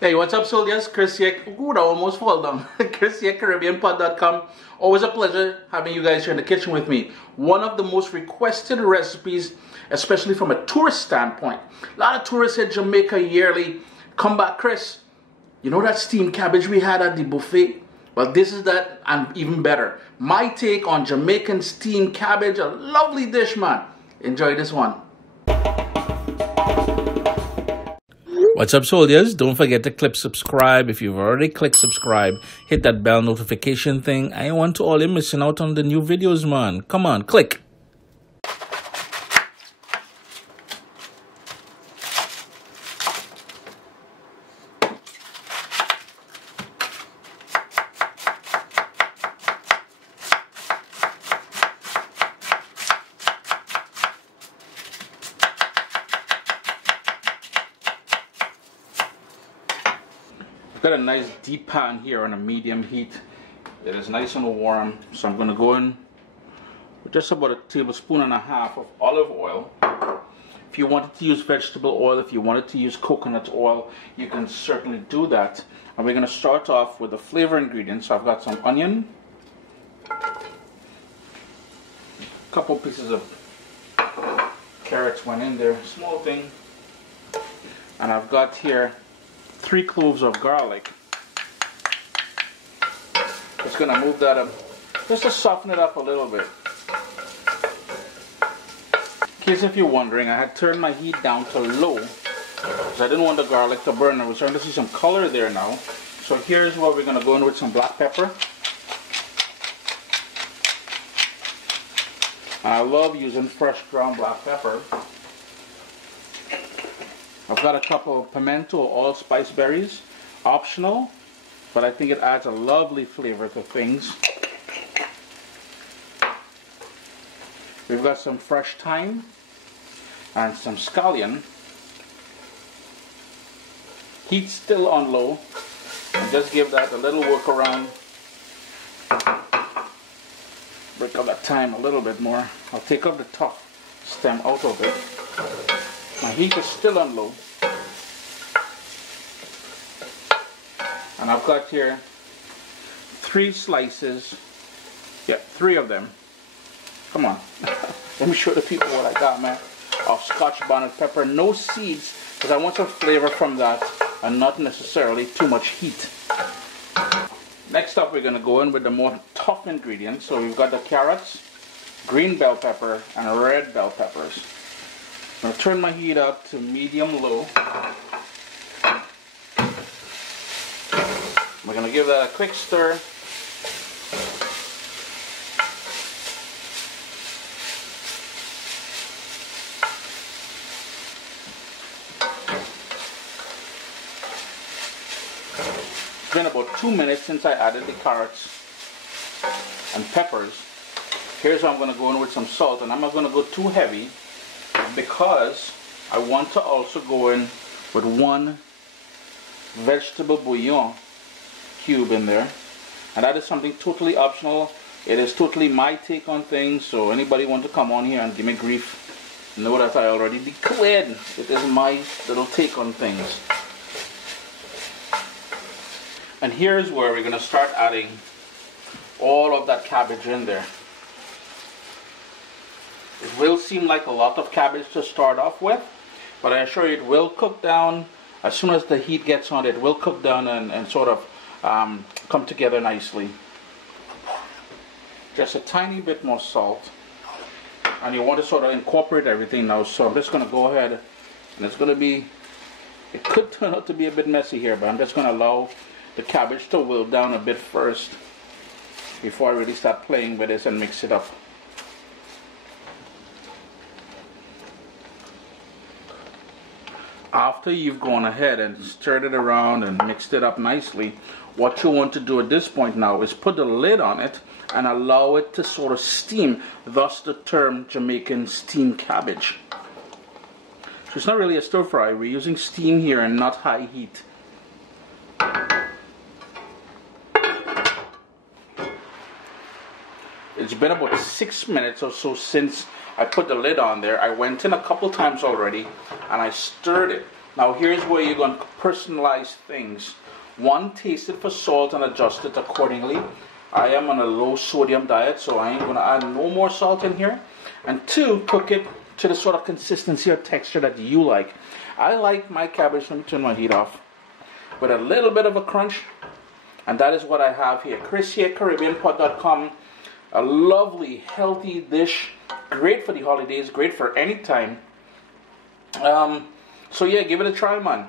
Hey, what's up, soldiers? Chris here. Ooh, that almost fall down. Chris here, CaribbeanPod.com. Always a pleasure having you guys here in the kitchen with me. One of the most requested recipes, especially from a tourist standpoint. A lot of tourists hit Jamaica yearly. Come back, Chris. You know that steamed cabbage we had at the buffet? Well, this is that and even better. My take on Jamaican steamed cabbage. A lovely dish, man. Enjoy this one. What's up, soldiers? Don't forget to click subscribe. If you've already clicked subscribe, hit that bell notification thing. I want to all you missing out on the new videos, man. Come on, click. Got a nice deep pan here on a medium heat. It is nice and warm, so I'm going to go in with just about a tablespoon and a half of olive oil. If you wanted to use vegetable oil, if you wanted to use coconut oil, you can certainly do that. And we're going to start off with the flavor ingredients. So I've got some onion, a couple pieces of carrots went in there, small thing, and I've got here 3 cloves of garlic. Just gonna move that up just to soften it up a little bit. In case if you're wondering, I had turned my heat down to low because I didn't want the garlic to burn. We're starting to see some color there now. So here's where we're gonna go in with some black pepper. I love using fresh ground black pepper. I've got a couple of pimento or allspice berries, optional, but I think it adds a lovely flavor to things. We've got some fresh thyme and some scallion. Heat still on low, and just give that a little work around. Break up that thyme a little bit more. I'll take up the top stem out of it. My heat is still on low. And I've got here 3 slices, 3 of them. Come on, let me show the people what I got, man. Of scotch bonnet pepper, no seeds, because I want some flavor from that and not necessarily too much heat. Next up, we're going to go in with the more tough ingredients. So we've got the carrots, green bell pepper, and red bell peppers. I'm going to turn my heat up to medium-low. We're going to give that a quick stir. It's been about 2 minutes since I added the carrots and peppers. Here's where I'm going to go in with some salt, and I'm not going to go too heavy because I want to also go in with 1 vegetable bouillon cube in there, and that is something totally optional. It is totally my take on things, so anybody want to come on here and give me grief, know that I already declared it is my little take on things. And here's where we're going to start adding all of that cabbage in there. It will seem like a lot of cabbage to start off with, but I assure you it will cook down. As soon as the heat gets on, it will cook down and sort of come together nicely. Just a tiny bit more salt, and you want to sort of incorporate everything now. So I'm just going to go ahead, and it's going to be, it could turn out to be a bit messy here, but I'm just going to allow the cabbage to wilt down a bit first before I really start playing with this and mix it up. After you've gone ahead and stirred it around and mixed it up nicely, what you want to do at this point now is put the lid on it and allow it to sort of steam, thus the term Jamaican steamed cabbage. So it's not really a stir fry, we're using steam here and not high heat. It's been about 6 minutes or so since I put the lid on there. I went in a couple times already and I stirred it. Now here's where you're going to personalize things. One, taste it for salt and adjust it accordingly. I am on a low sodium diet, so I ain't going to add no more salt in here. And two, cook it to the sort of consistency or texture that you like. I like my cabbage, let me turn my heat off, with a little bit of a crunch. And that is what I have here. Chris here, CaribbeanPot.com. A lovely, healthy dish. Great for the holidays, great for any time. So yeah, give it a try, man.